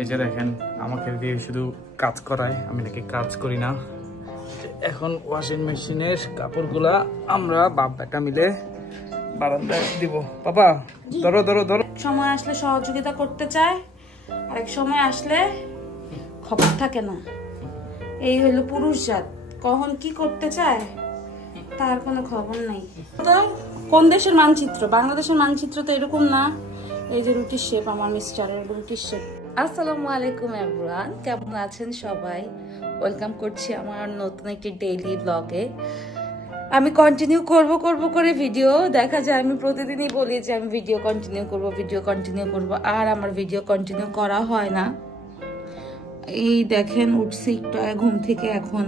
এই যে দেখেন আমাকে দিয়ে শুধু কাজ করায়, আমি নাকি কাজ করি না। এখন ওয়াশিং মেশিনের কাপড়গুলা আমরা বাপ বেটা মিলে বারান্দায় দিব। বাবা ধরো ধরো ধরো। সময় আসলে সহযোগিতা করতে চায়, আরেক সময় আসলে খবর থাকে না। এই হলো পুরুষ জাত, কখন কি করতে চায় তার কোনো খবর নাই। তো কোন দেশের মানচিত্র? বাংলাদেশের মানচিত্র তো এরকম না। এই যে রুটির শেপ, আমার মিস্টারের রুটির শেপ। আসসালামু আলাইকুম এভরিওয়ান, কেমন আছেন সবাই? ওয়েলকাম করছি আমার নতুন একটি ডেইলি ব্লগে। আমি কন্টিনিউ করব করে ভিডিও, দেখা যায় আমি প্রতিদিনই বলি যে আমি ভিডিও কন্টিনিউ করব, আর আমার ভিডিও কন্টিনিউ করা হয় না। এই দেখেন উঠছি একটু ঘুম থেকে, এখন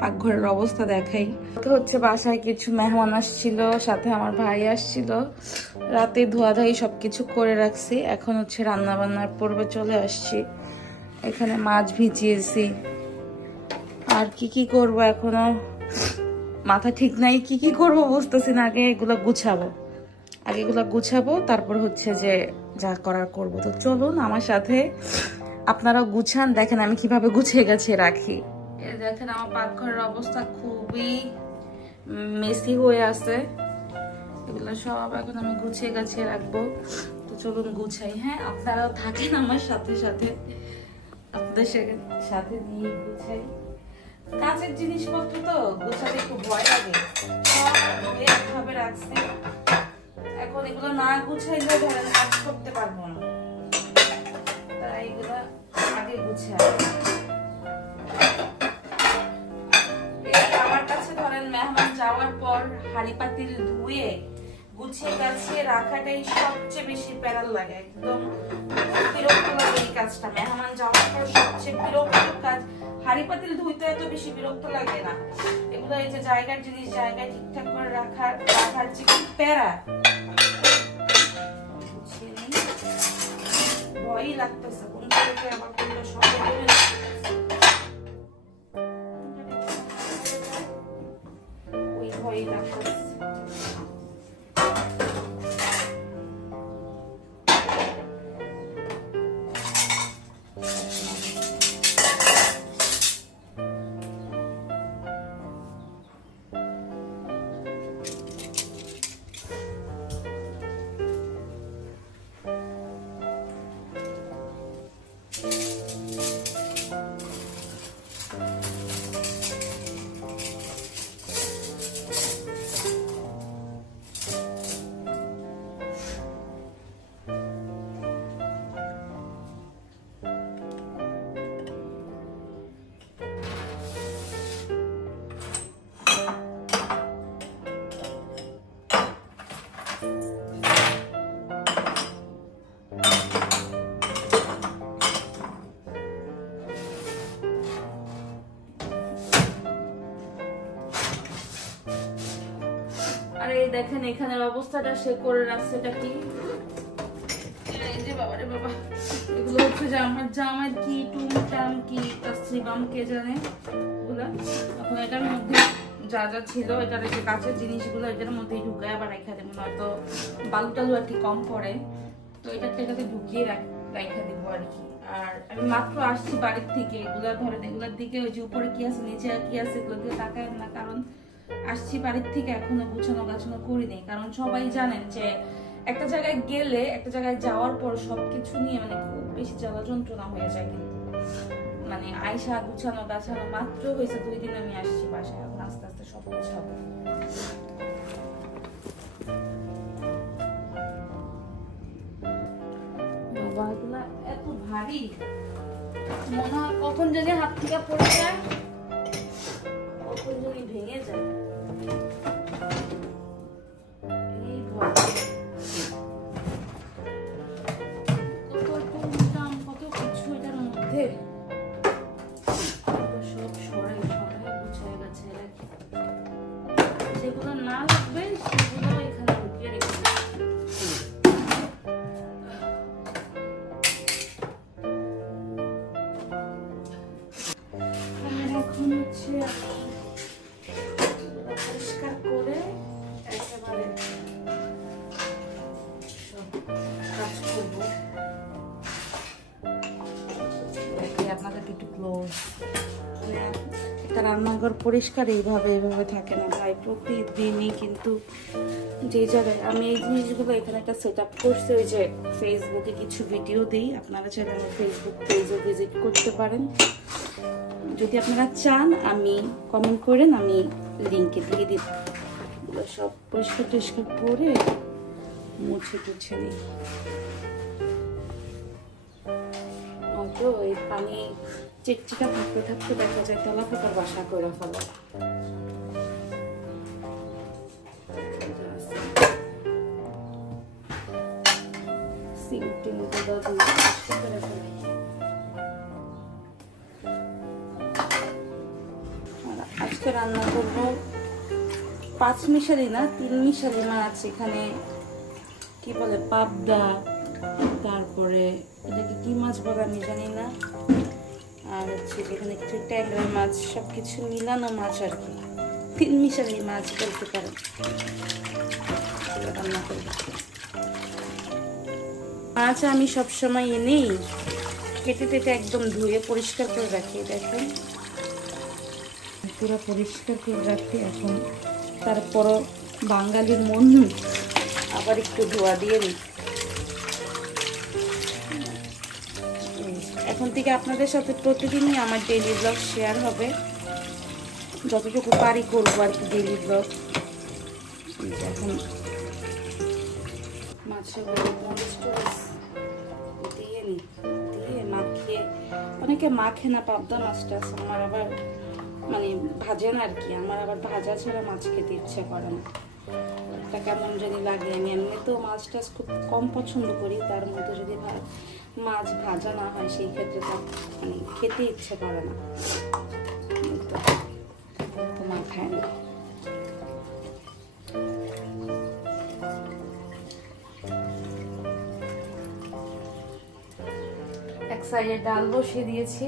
পাকঘরের অবস্থা দেখাই। হচ্ছে বাসায় কিছু মেহমান আসছিল, সাথে আমার ভাই আসছিল, রাতে ধোয়াধাই সবকিছু করে রাখছি। এখন হচ্ছে রান্না বান্নার পর্বে চলে আসছি। এখানে মাছ ভিজিয়েছি, আর কি করব এখনো মাথা ঠিক নাই, কি করব বুঝতেছি না। আগে এগুলো গুছাবো, তারপর হচ্ছে যে যা করার করব। তো চলুন আমার সাথে, আপনারা গুছান, দেখেন আমি কিভাবে গুছিয়ে গেছে রাখি। দেখেন আমার পাকঘরের অবস্থা খুবই মেসি হয়ে আছে, এগুলো সব এখন আমি গুছিয়ে গাছিয়ে রাখবো। তো চলুন গুছাই। হ্যাঁ, আপনারাও থাকেন আমার সাথে, আপনাদের সাথে নিয়ে গুছাই। কাজের জিনিসপত্র তো গুছাতে একটু ভয় লাগে, সব একভাবে রাখছি। এখন এগুলো না গুছাইলে ধরেন কাজ করতে পারবো না, তাই এগুলো আগে গুছাই। আমার কাছে ধরেন মেহমান যাওয়ার পর হাঁড়ি পাতিল ধুয়ে গুছিয়ে গাছিয়ে রাখাটাই সবচেয়ে বেশি প্যারাল লাগে, একদম বিরক্ত লাগে এই কাজটা। মেহমান যাওয়ার পর সবচেয়ে বিরক্ত কাজ হাঁড়ি পাতিল ধুইতে এত বেশি বিরক্ত লাগে না, এগুলো এই যে জায়গার জিনিস জায়গায় ঠিকঠাক করে রাখার যে কি প্যারা, ভয়ই লাগতেছে কোনটা আবার কোনটা সব ভয়ই লাগতেছে। আর এই দেখেন এখানের অবস্থাটা সে করে রাখছে, এটা কি এই যে বাবারে বাবা, এগুলো হচ্ছে যে আমার জামাই কি টুমটাম কি তাসরিবাম কে জানে ওগুলা। এখন এটার মধ্যে যা যা ছিল, এটার যে কাঁচের জিনিসগুলো এটার মধ্যেই ঢুকায় আবার রেখা দেবো, নয়তো বালু টালু আর কি কম পড়ে, তো এটাতে ঢুকিয়ে রেখা দেবো আর কি। আর আমি মাত্র আসছি বাড়ির থেকে, এগুলা ধরেন এগুলোর দিকে ওই যে উপরে কি আছে নিচে কি আছে এগুলো দিয়ে তাকায় না, কারণ আসছি বাড়ির থেকে, এখনো গুছানো গাছানো করিনি। কারণ সবাই জানেন যে একটা জায়গায় গেলে, একটা জায়গায় যাওয়ার পর সবকিছু নিয়ে মানে খুব বেশি জ্বালা যন্ত্রণা হয়ে যায়। কিন্তু মানে আয়সা গুছানো গাছানো মাত্র হয়েছে 2 দিন আমি আসছি বাসায়, এখন আস্তে আস্তে সব গুছাবো। বাবা এগুলা এত ভারী, মনে হয় কখন যদি হাত থেকে পড়ে যায়, কখন যদি ভেঙে যায়। কত কিছু এটার মধ্যে, সব সরাই গুছায় গেছে, যেগুলো না লাগবে সেগুলো এখানে ঢুকিয়ে রেখে। এখন হচ্ছে ক্লোজ। একটা রান্নাঘর পরিষ্কার এইভাবে থাকে না ভাই, প্রতিদিনই কিন্তু যে জায়গায় আমি এই জিনিসগুলো এখানে একটা সেট আপ করছি, ওই যে ফেসবুকে কিছু ভিডিও দিই, আপনারা চাইলে আমার ফেসবুক পেজে ভিজিট করতে পারেন। যদি আপনারা চান আমি কমেন্ট করেন, আমি লিঙ্কে দিয়ে দিব। এগুলো সব পরিষ্কার টরিষ্কার করে মুছে টুছে নিই। তো এই পানি চিকচিকা থাকতে থাকতে দেখা যায় তেলাপোকার বাসা করে ফেলা। আজকে রান্না করবো 5 মিশালি না 3 মিশালি মাছ। এখানে কি বলে পাবদা, তারপরে এটাকে কি মাছ বলে আমি জানি না, আর হচ্ছে এখানে কিছু ট্যাংরা মাছ, সবকিছু মিলানো মাছ আর কি, 3 মিশালি মাছ বলতে পারেন। রান্না করব মাছ আমি সবসময় এনেই কেটে টেটে একদম ধুয়ে পরিষ্কার করে রাখি। দেখেন পুরো পরিষ্কার করে রাখি। এখন তারপরও বাঙালির মন আবার একটু ধোয়া দিয়ে দিই। এখন থেকে আপনাদের সাথে প্রতিদিনই আমার ডেইলি ব্লগ শেয়ার হবে, যতটুকু পারি করবো আর কি ডেইলি ব্লগ। এখন মাছগুলো দিয়ে নিই, দিয়ে মাখিয়ে, অনেকে মাখে না পাবদা মাছটা, আমার আবার মানে ভাজে না আর কি, আমার আবার ভাজা ছাড়া মাছ খেতে ইচ্ছে করে না, এটা কেমন জানি লাগে। আমি এমনিতেও মাছ টাছ খুব কম পছন্দ করি, তার মধ্যে যদি মাছ ভাজা না হয় সেই ক্ষেত্রে তো মানে খেতে ইচ্ছে করে না, তো মাখায় না। এক সাইডে ডাল বসিয়ে দিয়েছি,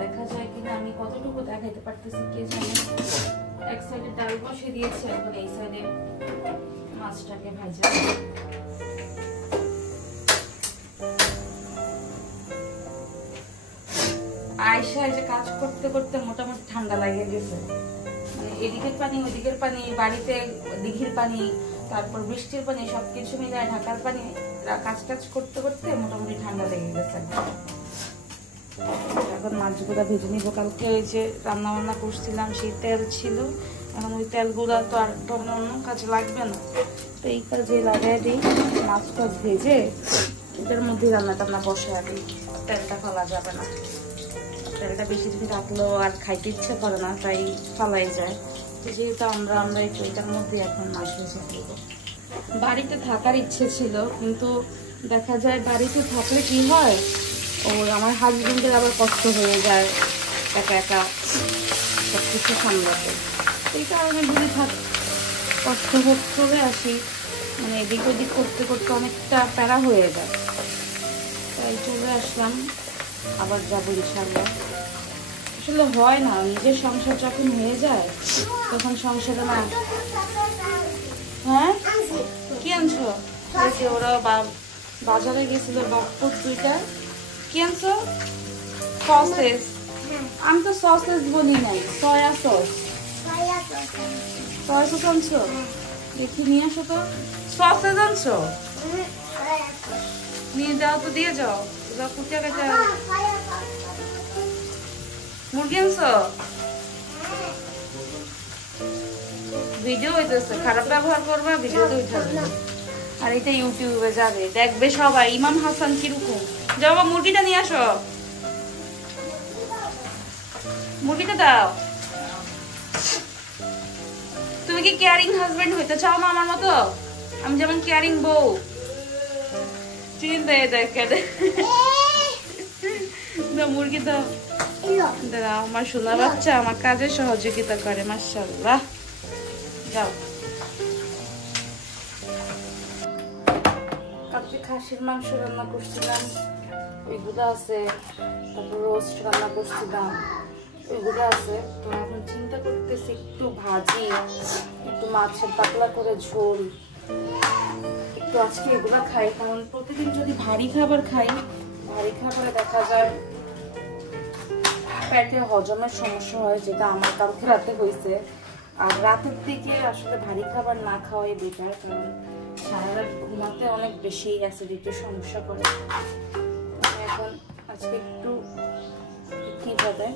দেখা যায় কিনা আমি কতটুকু দেখাইতে পারতেছি কে জানে। এক সাইডে ডাল বসিয়ে দিয়েছি, এখন এই সাইডে মাছটাকে ভাজা। আয়শা যে কাজ করতে করতে মোটামুটি ঠান্ডা লাগে গেছে, মানে এদিকের পানি ওদিকের পানি, বাড়িতে দিঘির পানি, তারপর বৃষ্টির পানি, সবকিছু মিলে ঢাকার পানি, কাজ টাজ করতে করতে মোটামুটি ঠান্ডা লেগে গেছে। এখন মাছগুলো ভেজে নিবো। কালকে ওই যে রান্না বান্না করছিলাম সেই তেল ছিল, এখন ওই তেলগুলো তো আর অন্য কাজে লাগবে না, তো এই কাজে লাগাই দিই। মাছ টাছ ভেজে এটার মধ্যে রান্না টান্না বসায় দিই, তেলটা ফেলা যাবে না। তেলটা বেশি দিন রাখলেও আর খাইতে ইচ্ছে করে না, তাই ফালাই যায়। তো যেহেতু আমরা এটার মধ্যে এখন মাছ ভেজে দিব। বাড়িতে থাকার ইচ্ছে ছিল, কিন্তু দেখা যায় বাড়িতে থাকলে কি হয়, আমার হাজবেন্ডের আবার কষ্ট হয়ে যায় একা একা সবকিছু সামলাতে। এই কারণে যদি কষ্ট হোক চলে আসি, মানে এদিক ওদিক করতে করতে অনেকটা প্যারা হয়ে যায়, তাই চলে আসলাম। আবার যাবো ইনশাআল্লাহ। আসলে হয় না, নিজের সংসার যখন হয়ে যায় তখন সংসারে না। হ্যাঁ কি আনছো? ওরা বাজারে গেছিল বাপুর 2টা। কি আনছো? সসেস। আমি তো সসেস বলি নাই, সয়া সস। সয়া সস আনছো? দেখি নিয়ে আসো তো। সসেস আনছো? নিয়ে যাও তো, দিয়ে যাও। মুরগি আনছো? ভিডিও হইতেছে, খারাপ ব্যবহার করবে, ভিডিওতে উঠাবে, আর এটা ইউটিউবে যাবে, দেখবে সবাই ইমাম হাসান কিরকম। যাও মুরগিটা নিয়ে আসো, মুরগিটা দাও। তুমি কি কেয়ারিং হাজবেন্ড হইতে চাও না আমার মতো? আমি যেমন কেয়ারিং বউ। চিন্তা দেখে মুরগি দাও, দাও। আমার সোনা বাচ্চা আমার কাজে সহযোগিতা করে, মাশাআল্লাহ। যাও। কালকে খাসির মাংস রান্না করছিলাম, ওইগুলো আছে, তারপর রোস্ট রান্না করছিলাম, ওইগুলো আছে। তো এখন চিন্তা করতেছি একটু ভাজি, একটু মাছের পাতলা করে ঝোল, একটু আজকে এগুলো খাই। কারণ প্রতিদিন যদি ভারী খাবার খাই, ভারী খাবারে দেখা যায় পেটে হজমের সমস্যা হয়, যেটা আমার কালকে রাতে হয়েছে। আর রাতের দিকে আসলে ভারী খাবার না খাওয়াই বেটার, কারণ সারা রাত ঘুমাতে অনেক বেশি অ্যাসিডিটির সমস্যা করে। আমি এখন আজকে একটু কি বলে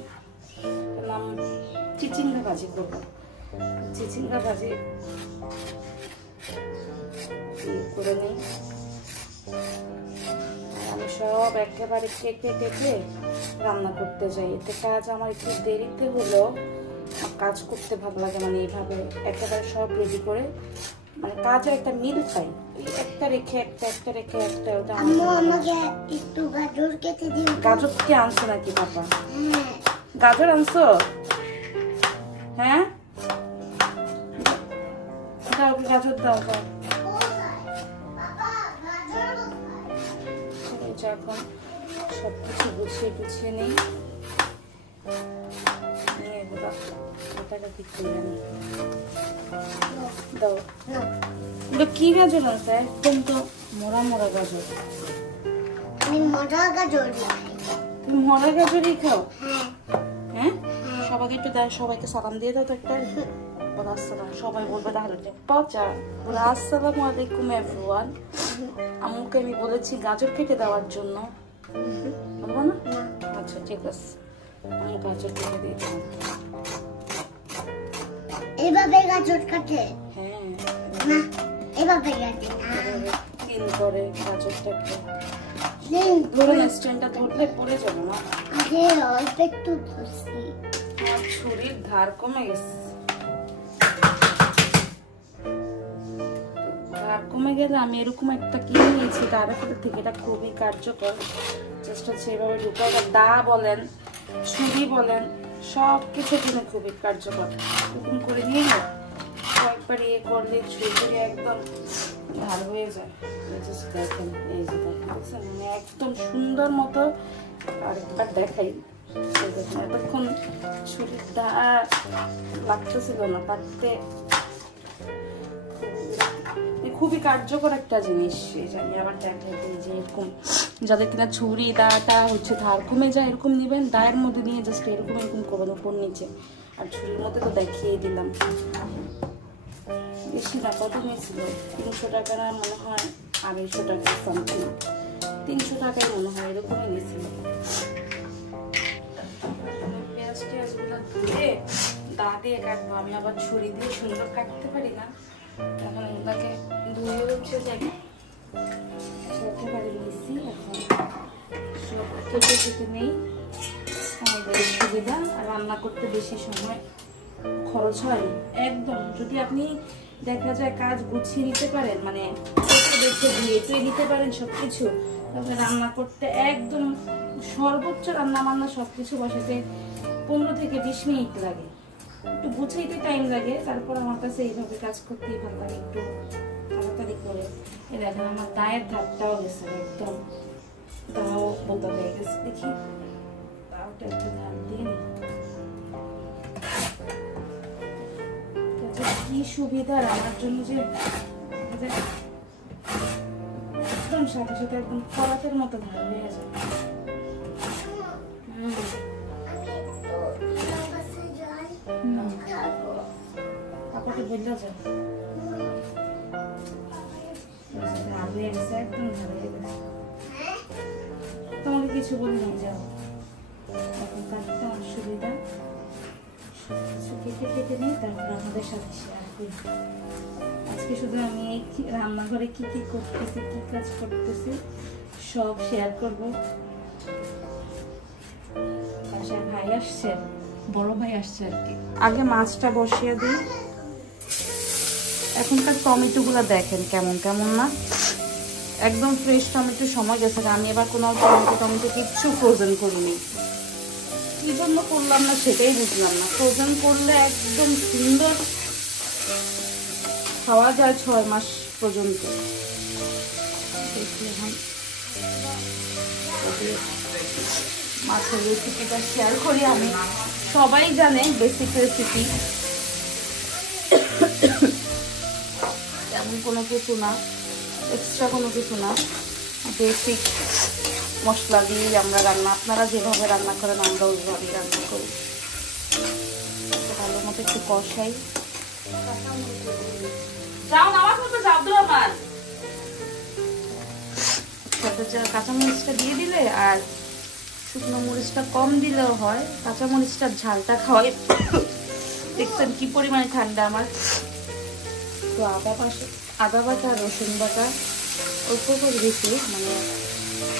নাম চিচিঙ্গা ভাজি করবো। চিচিঙ্গা ভাজি করে নিই। আমি সব একেবারে কেটে কেটে রান্না করতে যাই, এতে কাজ আমার একটু দেরিতে হলেও কাজ করতে ভালো লাগে। মানে এইভাবে একেবারে সব রেডি করে, মানে কাজে একটা মিল খাই, একটা রেখে একটা, একটা রেখে একটা। ওটা আমাকে একটু গাজর কেটে দিন। গাজর কি আনছো নাকি বাবা? গাজর আনছো? হ্যাঁ দাও, গাজর দাও দাও। এখন সবকিছু গুছিয়ে গুছিয়ে নেই, নিয়ে এগুলো কাটাকাটি করে নিই। দাও, এগুলো কি গাজর আছে? একদম তো মরা মরা গাজর। আমি মরা গাজর খাই। তুমি মরা গাজরই খাও? হ্যাঁ, সবাইকে একটু দেয়, সবাইকে সালাম দিয়ে দাও তো একটা। আসসালাম, সবাই বলবে তাহলে পচা। আসসালামু আলাইকুম এভরিওয়ান। আম্মুকে আমি বলেছি গাজর কেটে দেওয়ার জন্য, বলবো না? আচ্ছা ঠিক আছে, আম্মু গাজর কেটে দিয়ে দিলাম। এভাবে গাজর কাটে? হ্যাঁ না, এভাবে কাটে না। তিন করে গাজরটাকে ধরে ধরুন, স্ট্যান্ডটা ধরলে পড়ে যাবে না। আগে অল্প একটু ধরছি। আমার ছুরির ধার কমে গেছে, ধার কমে গেলে আমি এরকম একটা কিনে নিয়েছি তারপরে থেকে। এটা খুবই কার্যকর, চেষ্টা হচ্ছে এভাবে ঢুকাটা। দা বলেন, ছুরি বলেন, সব কিছু কিনে খুবই কার্যকর। এরকম করে নিয়ে কয়েকবার ইয়ে করলে ছুরি একদম ধার হয়ে যায়। দেখেন, এই যে দেখেন, মানে একদম সুন্দর মতো। আরেকবার দেখাই, দেখেন এতক্ষণ ছুরির দা লাগতেছিল না কাটতে। খুবই কার্যকর একটা জিনিস, জানি আবার দেখাই যে এরকম যাদের কিনা ছুরি দাটা হচ্ছে ধার কমে যায়, এরকম নিবেন, দায়ের মধ্যে নিয়ে জাস্ট এরকম এরকম করবেন উপর নিচে। আর ছুরির মধ্যে তো দেখিয়ে দিলাম, বেশি না, কত নিয়েছিল? 300 টাকা না মনে হয়, 250 টাকা সামথিং, 300 টাকায় মনে হয় এরকমই নিয়েছিল। পেঁয়াজ টেয়াজগুলো ধুয়ে দা দিয়ে কাটবো, আমি আবার ছুরি দিয়ে সুন্দর কাটতে পারি না। এখন এগুলোকে ধুয়ে উঠে যাবে, একেবারে নিয়েছি। এখন সব কেটে কেটে নেই, আমাদের সুবিধা। আর রান্না করতে বেশি সময় খরচ হয় একদম। যদি আপনি দেখা যায় কাজ গুছিয়ে নিতে পারেন, মানে দেখে ধুয়ে নিতে পারেন সবকিছু, তারপরে রান্না করতে একদম সর্বোচ্চ রান্না বান্না সবকিছু বসাতে 15 থেকে 20 মিনিট লাগে। একটু গুছাইতে টাইম লাগে, তারপর আমার কাছে এইভাবে কাজ করতেই ভালো লাগে, একটু তাড়াতাড়ি করে। এই দেখেন আমার দায়ের ধারটাও গেছে, একদম দাও বোতা হয়ে গেছে। দেখি দাওটা একটু ধার দিয়ে নি, কি সুবিধা আমার জন্য যে একদম সাথে সাথে একদম খরাতের মতো ধার হয়ে যায়। কাপড়টা বদলা যায়, ধার হয়ে গেছে, একদম ধার হয়ে গেছে। তোমাকে কিছু বলে নিয়ে যাও, এখন কাটতে আমার সুবিধা। সবকিছু কেটে কেটে নিয়ে তারপর আমাদের সাথে শেয়ার করি। আজকে শুধু আমি এই রান্নাঘরে কি কি করতেছি, কি কাজ করতেছি সব শেয়ার করবো। বাসায় ভাই আসছে, বড় ভাই আসছে আর কি। আগে মাছটা বসিয়ে দিই। এখনকার টমেটো গুলা দেখেন কেমন কেমন না, একদম ফ্রেশ টমেটো। সময় গেছে, আমি এবার কোনো টমেটো কিচ্ছু ফ্রোজেন করিনি। কি জন্য করলাম না সেটাই বুঝলাম না। ফ্রোজেন করলে একদম সুন্দর খাওয়া যায় 6 মাস পর্যন্ত। মাছের রেসিপিটা শেয়ার করি আমি, সবাই জানে বেসিক রেসিপি, তেমন কোনো কিছু না, এক্সট্রা কোনো কিছু না, বেসিক মশলা দিয়ে আমরা রান্না, আপনারা যেভাবে রান্না করেন আমরা ওইভাবেই রান্না করি। ভালো মতো একটু কষাই। যাও নামাজ পড়তে যাও তো আমার কাঁচামরিচটা দিয়ে দিলে, আর শুকনো মরিচটা কম দিলেও হয়। কাঁচামরিচটার ঝালটা খাওয়াই। দেখছেন কি পরিমাণে ঠান্ডা আমার। তো আদা বাটা, রসুন বাটা অল্প করে দিচ্ছি, মানে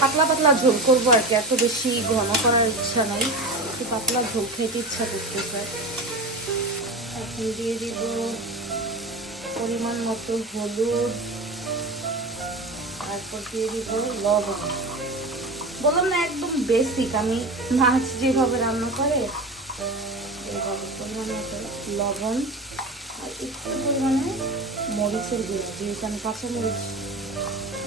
পাতলা পাতলা ঝোল করবো আর কি, এত বেশি ঘন করার ইচ্ছা নেই, একটু পাতলা ঝোল খেতে ইচ্ছা করতেছে। এখন দিয়ে দিব পরিমাণ মতো হলুদ, তারপর দিয়ে দিব লবণ। বললাম না একদম বেসিক, আমি মাছ যেভাবে রান্না করে এইভাবে পরিমাণ মতো লবণ, আর একটু পরিমাণে মরিচের গুঁড়ো দিয়েছি। আমি কাঁচামরিচ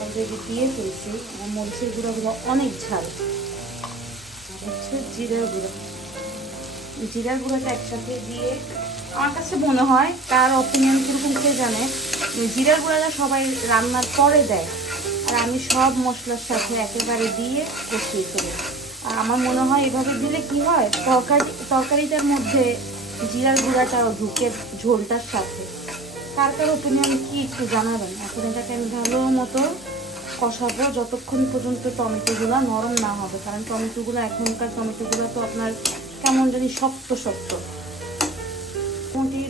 অলরেডি দিয়ে ফেলছি। আমার মরিচের গুঁড়োগুলো অনেক ঝাল। হচ্ছে জিরার গুঁড়ো, জিরার গুঁড়োটা একসাথে দিয়ে আমার কাছে মনে হয়, তার অপিনিয়ন কিরকম কে জানে, জিরার গুঁড়োটা সবাই রান্নার পরে দেয়, আর আমি সব মশলার সাথে একেবারে দিয়ে কষিয়ে ফেলি। আর আমার মনে হয় এভাবে দিলে কি হয়, তরকারিটার মধ্যে জিরার গুঁড়াটাও ঢুকে ঝোলটার সাথে। কার কার ওপিনিয়ন কি একটু জানাবেন। এখন এটাকে আমি ভালো মতো কষাবো যতক্ষণ পর্যন্ত টমেটোগুলো নরম না হবে, কারণ টমেটোগুলো এখনকার টমেটোগুলো তো আপনার কেমন জানি শক্ত শক্ত। মোটামুটি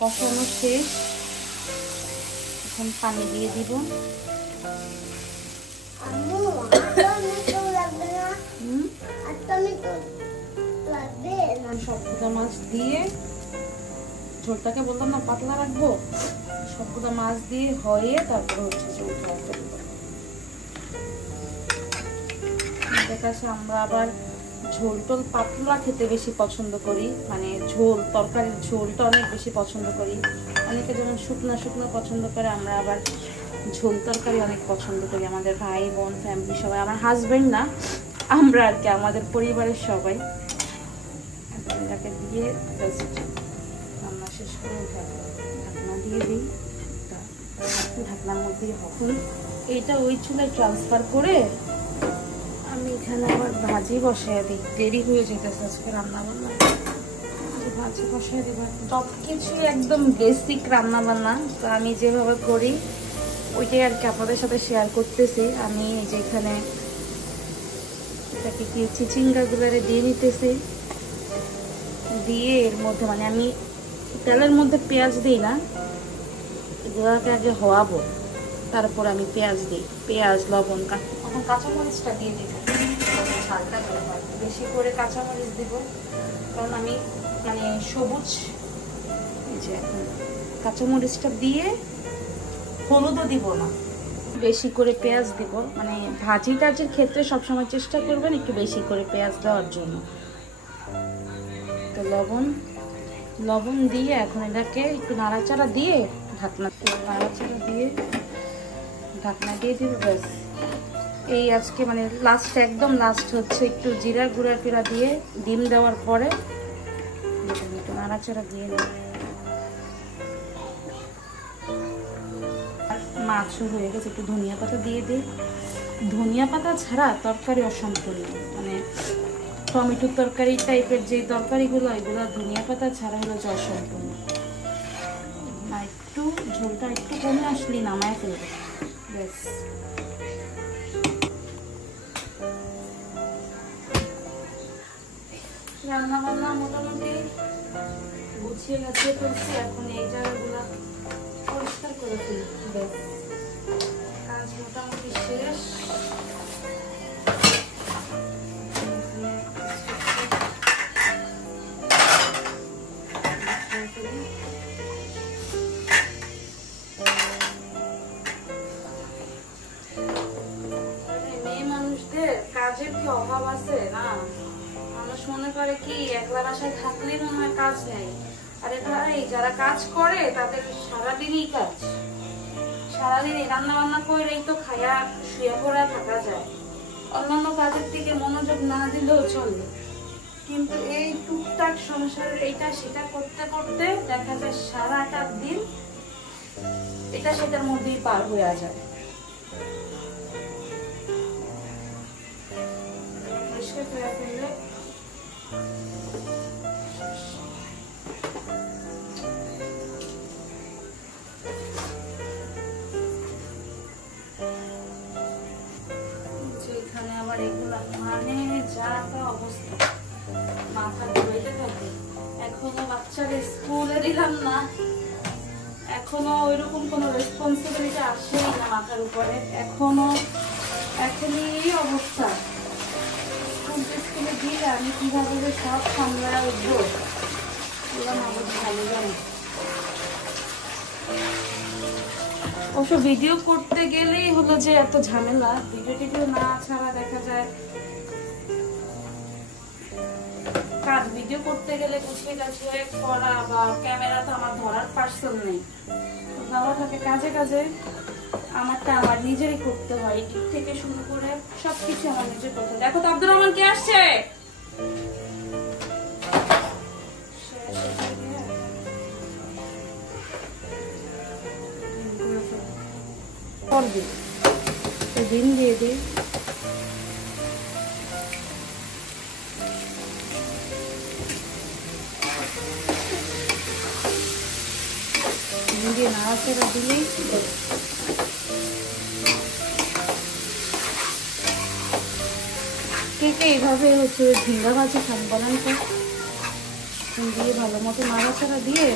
কষানো শেষ, এখন পানি দিয়ে দিব। সবগুলো মাছ দিয়ে, ঝোলটাকে বললাম না পাতলা রাখবো, সবগুলো মাছ দিয়ে হয়ে তারপরে হচ্ছে ঝোল খাওয়া করবো। আমাদের কাছে আমরা আবার ঝোল টোল পাতলা খেতে বেশি পছন্দ করি, মানে ঝোল তরকারির ঝোলটা অনেক বেশি পছন্দ করি। অনেকে যেমন শুকনো শুকনো পছন্দ করে, আমরা আবার ঝোল তরকারি অনেক পছন্দ করি। আমাদের ভাই বোন ফ্যামিলি সবাই, আমার হাজবেন্ড না, আমরা আর কি, আমাদের পরিবারের সবাই। এটাকে দিয়ে রান্না শেষ করে ঢাকনা দিয়ে দিই। ঢাকনার মধ্যে এখন এইটা ওই চুলায় ট্রান্সফার করে আমি এখানে আবার ভাজি বসাই দিই। দেরি হয়ে যেতেছে আজকে রান্না বান্না, ভাজি বসাই দেবো। সব কিছুই একদম বেসিক রান্না বান্না, তো আমি যেভাবে করি ওইটাই আর কি আপনাদের সাথে শেয়ার করতেছি। আমি এই যে এখানে এটাকে কি চিচিঙ্গাগুলারে দিয়ে নিতেছি, দিয়ে এর মধ্যে মানে আমি তেলের মধ্যে পেঁয়াজ দিই না, এগুলোকে আগে হওয়াবো, তারপর আমি পেঁয়াজ দিই। পেঁয়াজ, লবণ, এখন কাঁচামরিচটা দিয়ে দিব। ঝালটা বেশি করে কাঁচামরিচ দিব, কারণ আমি মানে সবুজ, এই যে এখন কাঁচামরিচটা দিয়ে হলুদও দিব না, বেশি করে পেঁয়াজ দিব। মানে ভাজি টাজির ক্ষেত্রে সবসময় চেষ্টা করবেন একটু বেশি করে পেঁয়াজ দেওয়ার জন্য। তো লবণ দিয়ে এখন এটাকে একটু নাড়াচাড়া দিয়ে ঢাকনা দিয়ে দিব। ব্যাস, এই আজকে মানে লাস্ট, একদম লাস্ট হচ্ছে একটু জিরার গুঁড়া দিয়ে ডিম দেওয়ার পরে একটু নাড়াচাড়া দিয়ে নিই। মাছও হয়ে গেছে, একটু ধনিয়া পাতা দিয়ে দিই। ধনিয়া পাতা ছাড়া তরকারি অসম্পূর্ণ, মানে টমেটোর তরকারি টাইপের যে তরকারিগুলো, এগুলো ধনিয়া পাতা ছাড়া হলো যে অসম্পূর্ণ। আর একটু ঝোলটা একটু কমে আসলেই নামায় ফেলবে। ব্যাস, রান্না বান্না মোটামুটি গুছিয়ে গাছিয়ে ফেলছি। এখন এই জায়গাগুলো পরিষ্কার করে ফেলি। ব্যাস, কাজ মোটামুটি শেষ। মেয়ে মানুষদের কাজের কি অভাব আছে না? মানুষ মনে করে কি একলা বাসায় থাকলে মনে হয় কাজ নেই। আরে ভাই, যারা কাজ করে তাদের সারাদিনই কাজ, সারাদিনই রান্না বান্না করেই তো খায়া শুয়ে পড়া থাকা যায়। অন্যান্য কাজের দিকে মনোযোগ না দিলেও চলে, কিন্তু এই টুকটাক সংসারের এইটা সেটা করতে করতে দেখা যায় সারাটা দিন এটা সেটার মধ্যেই পার হয়ে যায়। পরিষ্কার করে ফেললে এখানে আবার এগুলা মানে যা তা অবস্থা, মাথা ধুইতে থাকে। এখনো বাচ্চাদের স্কুলে দিলাম না, এখনো ওইরকম কোনো রেসপন্সিবিলিটি আসেই না মাথার উপরে। এখনই এই অবস্থা। স্কুলে দিলে আমি কিভাবে যে সব সামলায় উঠবো এগুলো আমার ভালো জানি। অবশ্য ভিডিও করতে গেলেই হলো যে এত ঝামেলা, ভিডিও না ছাড়া দেখা যায় কাজ। ভিডিও করতে গেলে গুছিয়ে গাছিয়ে করা বা ক্যামেরা তো আমার ধরার পার্সন নেই, বাবা থাকে কাজে কাজে, আমারটা আমার নিজেরই করতে হয়। এদিক থেকে শুরু করে সবকিছু আমার নিজে করতে হয়। দেখো তো আব্দুর রহমান কে আসছে, ডিম দিয়ে দিই। দিয়ে নাড়াচাড়া দিলেই কে এইভাবে হচ্ছে ঝিঙ্গা ভাজি খান বলেন তো? দিয়ে ভালো মতো নাড়াচাড়া দিয়ে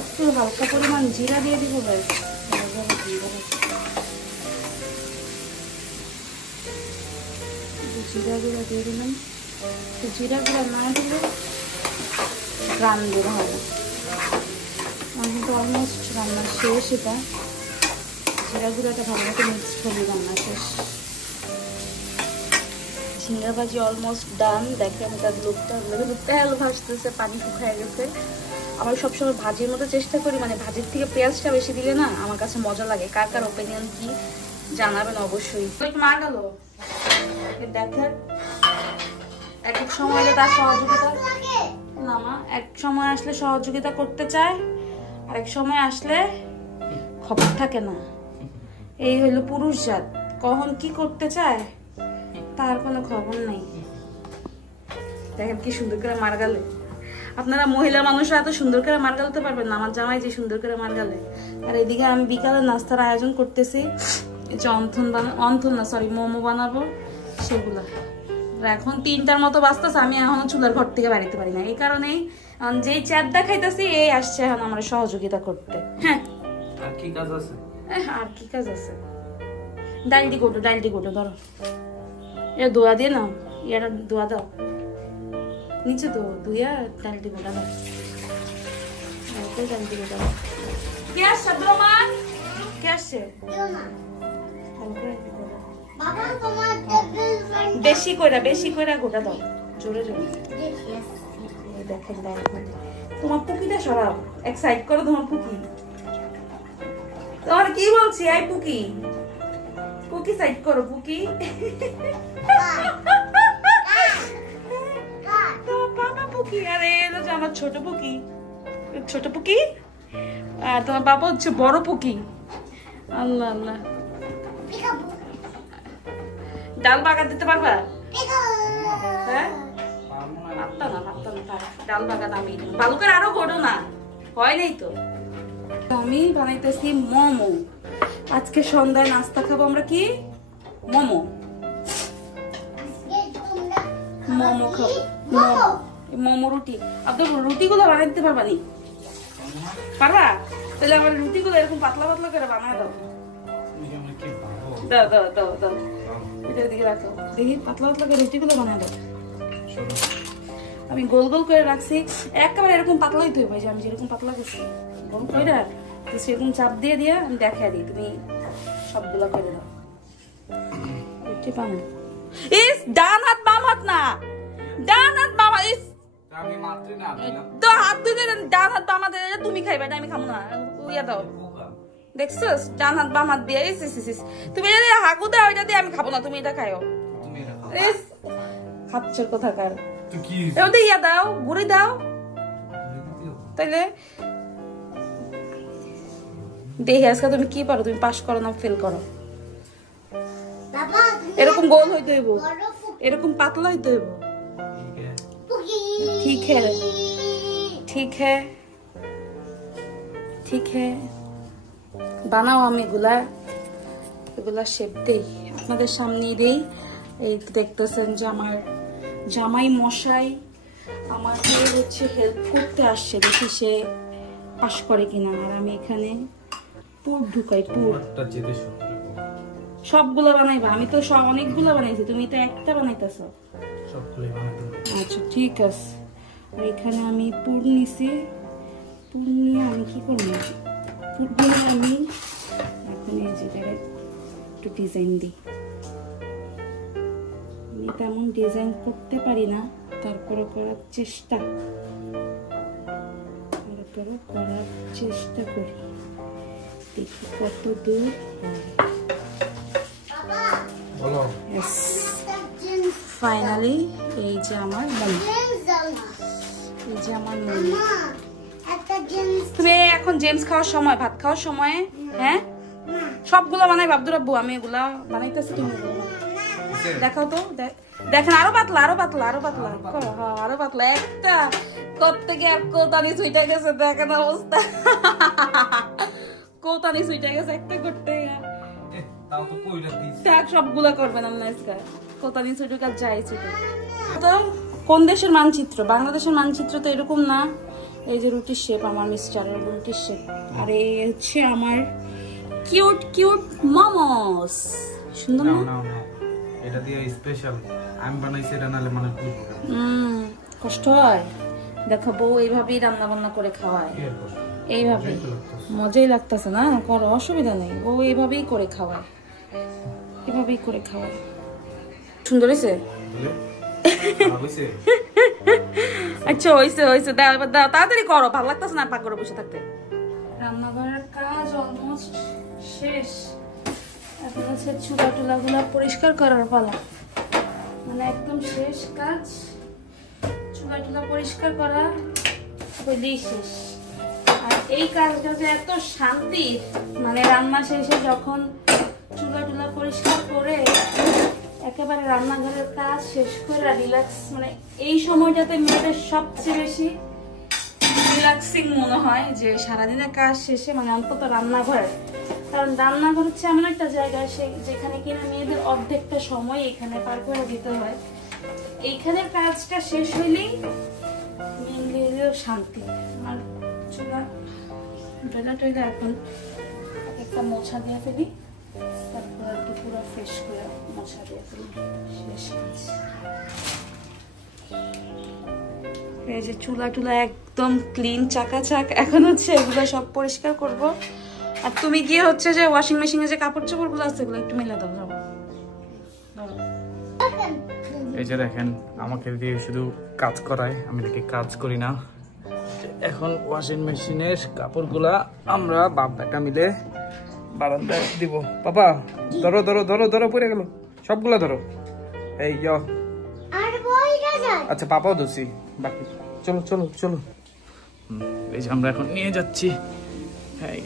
একটু হালকা পরিমাণ জিরা দিয়ে দিব, ব্যাস জিরা গুঁড়া দিয়ে দিলাম। জিরা গুঁড়া না দিলে গ্রান বের হবে। আমার কিন্তু অলমোস্ট রান্না শেষ। এটা জিরা গুঁড়াটা ভালো মতো মিক্স করে রান্না শেষ। ঝিঙ্গা ভাজি অলমোস্ট ডান। দেখে আমি তার লুকটা তেল ভাসতেছে, পানি শুকায় গেছে। আমি সবসময় ভাজির মতো চেষ্টা করি, মানে ভাজির থেকে পেঁয়াজটা বেশি দিলে না আমার কাছে মজা লাগে। কার কার ওপিনিয়ন কি জানাবেন অবশ্যই। মার গেল দেখেন, এক এক সময় তার সহযোগিতা না মা, এক সময় আসলে সহযোগিতা করতে চায়, আরেক সময় আসলে খবর থাকে না। এই হলো পুরুষ জাত, কখন কি করতে চায় তার কোনো খবর নেই। দেখেন কি সুন্দর করে মার গালে। আপনারা মহিলা মানুষরা এত সুন্দর করে মার গালতে পারবেন না, আমার জামাই যে সুন্দর করে মার গালে। আর এদিকে আমি বিকালে নাস্তার আয়োজন করতেছি, যে মোমো বানাবো সেগুলো। এখন 3টার মতো বাজতেছে, আমি এখনো চুলার ঘর থেকে বাড়িতে পারি না। এই কারণেই যেই চ্যাট দেখাইতেছি এই আসছে এখন আমার সহযোগিতা করতে। হ্যাঁ আর কি কাজ আছে? আর কি কাজ আছে? ডালটি গোটো ধরো, এটা দোয়া দিয়ে নাও, এটা দোয়া দাও নিচে তো দুইয়া ডালটি গোটা দাও। ডালটি গোটা দাও। কে আসছে আব্দুররহমান? কে আসছে? বেশি করে গোটা দাও, জোরে জোরে। দেখেন তোমার পুকিটা সরাও, এক সাইড করো তোমার পুকি। তোমার কি বলছি, এই পুকি সাইড করো, পুকি। বাবা পুকি, আরে আমার ছোট পুকি, আর তোমার বাবা হচ্ছে বড় পুকি। আল্লাহ আল্লাহ। ডাল বাগা দিতে পারবা? হ্যাঁ ডাল বাগা আমি ভালো করে আরো ঘটো না, হয় নাই তো। আমি বানাইতেছি মোমো। আজকে সন্ধ্যায় নাস্তা খাবো আমরা কি? মোমো খাবো, মোমো রুটি। আপনার রুটিগুলো বানাই দিতে পারবা নি? পারবা? তাহলে আমার রুটিগুলো এরকম পাতলা পাতলা করে বানায় দাও। দাও এটার দিকে রাখো, দেখি পাতলা পাতলা করে রুটিগুলো বানায় দাও। আমি গোল গোল করে রাখছি, একেবারে এরকম পাতলাই তো হয়ে যায়। আমি যেরকম পাতলা করছি গোল করে সেরকম চাপ দিয়ে আমি দেখাই দিই, তুমি সবগুলো করে দাও। রুটি বানাও। ইস ডান হাত বাম হাত না, ডান হাত বাম হাত। ইস আমি মাত্রই না তো হাত ধুইতে ডান হাত বাম হাত তুমি খাইবা, এটা আমি খাবো না। উইয়া দাও, দেখছস ডান হাত বাম হাত দিয়ে। তুমি যদি হাগু দাও ওইটা দিয়ে আমি খাবো না, তুমি এটা খাইও। খাচ্ছর কোথাকার। ওটা ইয়া দাও, গুড়ি দাও। তাইলে দেখি আজকে তুমি কি পারো, তুমি পাস করো না ফেল করো। এরকম গোল হইতে হইব। এরকম পাতলাই দেব। ঠিক है ठीक है ঠিক है বানাও। আমি এগুলা শেপ দেই আপনাদের সামনেই দেই। এই দেখতেছেন যে আমার জামাই মশাই আমাকে হচ্ছে হেল্প করতে আসছে, দেখি সে পাস করে কিনা। আর আমি এখানে পুর ঢুকাই, পুর সবগুলো বানাইবা। আমি তো সব অনেকগুলো বানাইছি, তুমি তো একটা বানাইতেছ। আচ্ছা ঠিক আছে। আর এখানে আমি পুর নিছি, পুর নিয়ে আমি কি করবো, পুর দিয়ে আমি এখন এই জায়গায় একটু ডিজাইন দিই। আমি তেমন ডিজাইন করতে পারি না, তারপরে করার চেষ্টা করি, দেখি কত দূর ফাইনালি। এই যে আমার তুমি এখন জেমস খাওয়ার সময়, ভাত খাওয়ার সময়, হ্যাঁ সবগুলো বানাই আব্দুর আব্বু। আমি এগুলা বানাইতেছি, তুমি দেখাও তো। দেখেন আরো পাতলা, আরো পাতলা, আরো পাতলা করো। হ্যাঁ আরো পাতলা। একটা করতে গিয়ে আর কোতানি সুইটা গেছে, দেখেন অবস্থা। কোতানি সুইটা গেছে একটা করতে গিয়ে। সবগুলা করবেন আপনার কোতানি সুইটা যাই সুইটা। কোন দেশের মানচিত্র? বাংলাদেশের মানচিত্র তো এরকম না। এই যে রুটির শেপ, আমার মিস্টারের রুটির শেপ। আর এই হচ্ছে আমার কিউট কিউট মোমোস। সুন্দর না? এটা দিয়ে স্পেশাল আমি বানাইছি, এটা নালে মানে কষ্ট হয়। দেখো বউ এইভাবেই রান্না বান্না করে খাওয়ায়, এইভাবে মজাই লাগতেছে না, করো অসুবিধা নেই। বউ এইভাবেই করে খাওয়ায়, এভাবেই করে খাওয়ায়। সুন্দর হয়েছে? আচ্ছা হয়েছে হয়েছে, দাও এবার দাও, তাড়াতাড়ি করো, ভালো লাগতেছে না পাক করে বসে থাকতে। রান্নাঘরের কাজ অলমোস্ট শেষ। এখন হচ্ছে চুলা টুলা গুলা পরিষ্কার করার পালা, মানে একদম শেষ কাজ। চুলা টুলা পরিষ্কার করা হইলেই শেষ। আর এই কাজটা যে এত শান্তির, মানে রান্না শেষে যখন চুলা টুলা পরিষ্কার করে একেবারে রান্নাঘরের কাজ শেষ করে রিল্যাক্স, মানে এই সময়টাতে মেয়েদের সবচেয়ে বেশি রিল্যাক্সিং মনে হয় যে সারাদিনের কাজ শেষে, মানে অন্তত রান্নাঘরে। কারণ রান্নাঘর হচ্ছে এমন একটা জায়গা যেখানে কিনা মেয়েদের অর্ধেকটা সময় এখানে পার করে দিতে হয়। এইখানের কাজটা শেষ হইলেই মেনলি শান্তি। আর চুলা টয়লা টয়লা এখন একটা মোছা দিয়ে ফেলি, তারপর একটু পুরো ফ্রেশ করে মোছা দিয়ে ফেলি, শেষ কাজ। এই যে চুলা টুলা একদম ক্লিন চাকাচাক। এখন হচ্ছে এগুলো সব পরিষ্কার করব। আর তুমি গিয়ে হচ্ছে যে ওয়াশিং মেশিনে যে কাপড় চোপড় গুলো আছে এগুলো একটু মেলে দাও। যাবো এই যে দেখেন আমাকে দিয়ে শুধু কাজ করায়, আমি নাকি কাজ করি না। এখন ওয়াশিং মেশিনের কাপড়গুলা আমরা বাপ বেটা মিলে বারান্দায় দিব। বাবা ধরো ধরো ধরো ধরো, পড়ে গেল সবগুলা ধরো। এই যাও। আচ্ছা পাপাও ধরছি বাকি। চলো চলো চলো। এই যে আমরা এখন নিয়ে যাচ্ছি। হ্যাঁ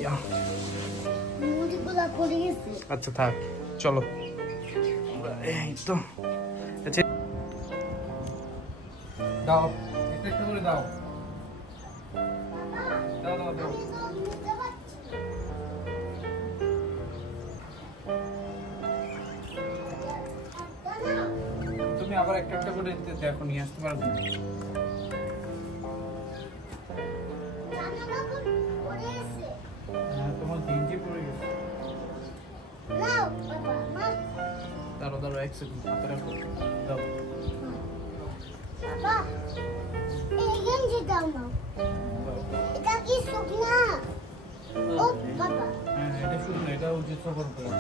আচ্ছা থাক, চলো। এই তো দাও, একটা একটা করে দাও, দাও দাও দাও। তুমি আবার একটা একটা করে দেখো, নিয়ে আসতে পারবে? তোমার গেঞ্জি পড়ে গেছে। দাঁড়ো দাঁড়ো, এক সেকেন্ড হাতে রাখো, দাও। এই গেঞ্জি দাও না, এটা কি শুকনা? ও বাবা, হ্যাঁ এটা শুকনা, এটা হচ্ছে সফর করা।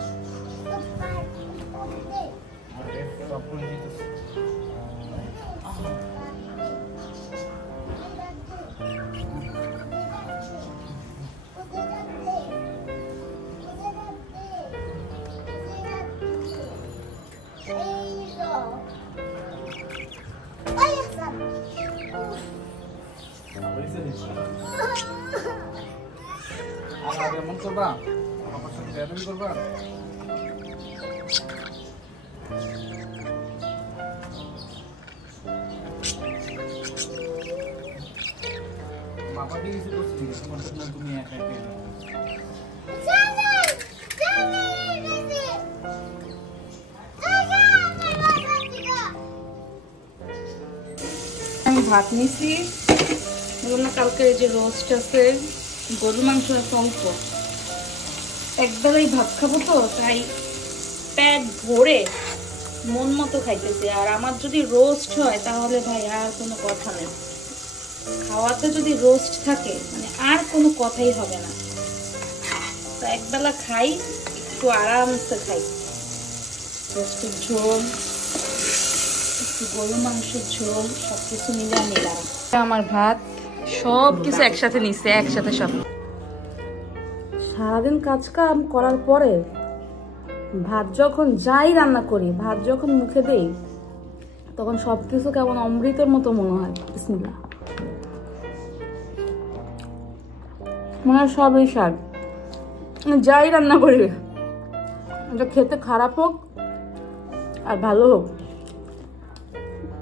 আরে সব করে দিতেছি। এমন করবা, আমার সাথে ব্যায়াম করবা। পাপাকে কিছু করছি না, তোমার জন্য তুমি একা একা। আমি ভাত নিছি, কালকে যে রোস্ট আছে, গরু মাংস আছে অল্প, একবেলাই ভাত খাবো তো, তাই পেট ভরে মন মতো খাইতেছি। আর আমার যদি রোস্ট হয় তাহলে ভাই আর কোনো কথা নেই, খাওয়াতে যদি রোস্ট থাকে মানে আর কোনো কথাই হবে না। তো একবেলা খাই, একটু আরামসে খাই, রোস্টের ঝোল, একটু গরু মাংসের ঝোল, সবকিছু মিলে নিলাম। আমার ভাত সব কিছু একসাথে নিচ্ছে, একসাথে সব। সারাদিন কাজ কাম করার পরে ভাত যখন যাই রান্না করি, ভাত যখন মুখে দেই, তখন সবকিছু কেমন অমৃতের মতো মনে হয়। বিসমিল্লাহ, মনে হয় সবই স্বাদ। যাই রান্না করি, এটা খেতে খারাপ হোক আর ভালো হোক,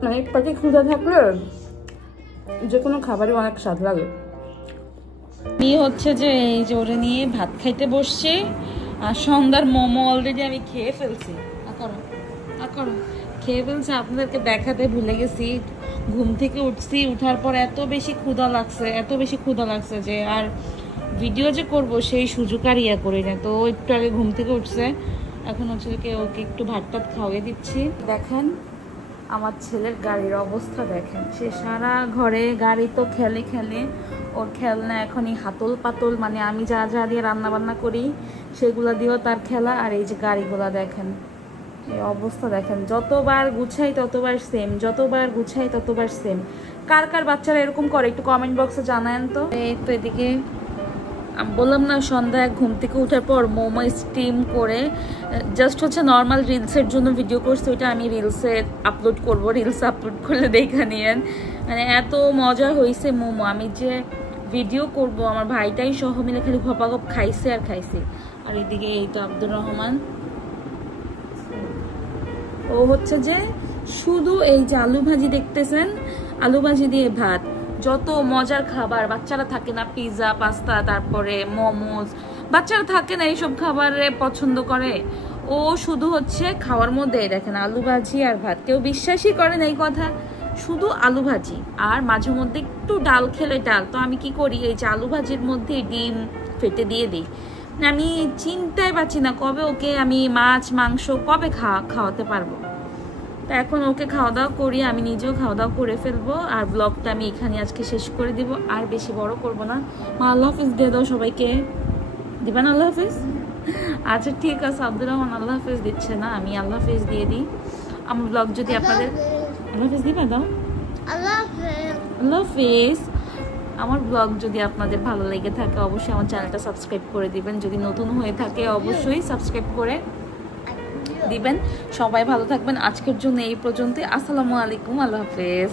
মানে পেটে ক্ষুধা থাকলে যে কোনো খাবারই অনেক স্বাদ লাগে। আমি হচ্ছে যে এই যে ওরে নিয়ে ভাত খাইতে বসছি, আর সন্ধ্যার মোমো অলরেডি আমি খেয়ে ফেলছি। খেয়ে ফেলছি, আপনাদেরকে দেখাতে ভুলে গেছি। ঘুম থেকে উঠছি, উঠার পর এত বেশি ক্ষুধা লাগছে যে আর ভিডিও যে করব সেই সুযোগ আর ইয়া করি না। তো একটু আগে ঘুম থেকে উঠছে, এখন হচ্ছে ওকে একটু ভাত টাত খাওয়াই দিচ্ছি। দেখেন আমার ছেলের গাড়ির অবস্থা দেখেন, সে সারা ঘরে গাড়ি তো খেলে ওর খেলনা এখনই হাতল পাতল, মানে আমি যা যা দিয়ে রান্না বান্না করি সেগুলো দিয়েও তার খেলা। আর এই যে গাড়িগুলা দেখেন, এই অবস্থা দেখেন, যতবার গুছাই ততবার সেম। কার কার বাচ্চারা এরকম করে একটু কমেন্ট বক্সে জানায়েন তো। এই তো এদিকে বললাম না, সন্ধ্যা ঘুম থেকে ওঠার পর মোমো স্টিম করে জাস্ট হচ্ছে নর্মাল রিলসের জন্য ভিডিও করছি, ওইটা আমি রিলসে আপলোড করব। রিলসে আপলোড করলে দেখা নিয়েন, মানে এত মজা হয়েছে মোমো। আমি যে ভিডিও করব, আমার ভাইটাই সহ মিলে খালি ঘপাঘপ খাইছে। আর এদিকে এই তো আব্দুর রহমান, ও হচ্ছে যে শুধু এই যে আলু ভাজি দেখতেছেন, আলু ভাজি দিয়ে ভাত। যত মজার খাবার বাচ্চারা থাকে না, পিৎজা, পাস্তা, তারপরে মোমোজ, বাচ্চারা থাকে না এইসব খাবারে পছন্দ করে, ও শুধু হচ্ছে খাওয়ার মধ্যে দেখেন আলু ভাজি আর ভাত। কেউ বিশ্বাসই করে না এই কথা, শুধু আলু ভাজি আর মাঝে মধ্যে একটু ডাল খেলে ডাল। তো আমি কি করি, এই যে আলু ভাজির মধ্যে ডিম ফেটে দিয়ে দিই। আমি চিন্তায় পাচ্ছি না কবে ওকে আমি মাছ মাংস কবে খাওয়াতে পারবো। তো এখন ওকে খাওয়া দাওয়া করি, আমি নিজেও খাওয়া দাওয়া করে ফেলবো। আর ব্লগটা আমি এখানে আজকে শেষ করে দিব, আর বেশি বড় করব না। মা আল্লাহ হাফিজ দিয়ে দাও সবাইকে, দিবেন আল্লাহ হাফিজ? আচ্ছা ঠিক আছে, আব্দুর রহমান আল্লাহ হাফিজ দিচ্ছে না, আমি আল্লাহ হাফিজ দিয়ে দিই। আমার ব্লগ যদি আপনাদের আল্লাহ হাফিজ দিবে দাও, আল্লাহ হাফিজ। আমার ব্লগ যদি আপনাদের ভালো লেগে থাকে অবশ্যই আমার চ্যানেলটা সাবস্ক্রাইব করে দিবেন, যদি নতুন হয়ে থাকে অবশ্যই সাবস্ক্রাইব করে দিবেন। সবাই ভালো থাকবেন, আজকের জন্য এই পর্যন্ত। আসসালামু আলাইকুম, আল্লাহ হাফেজ।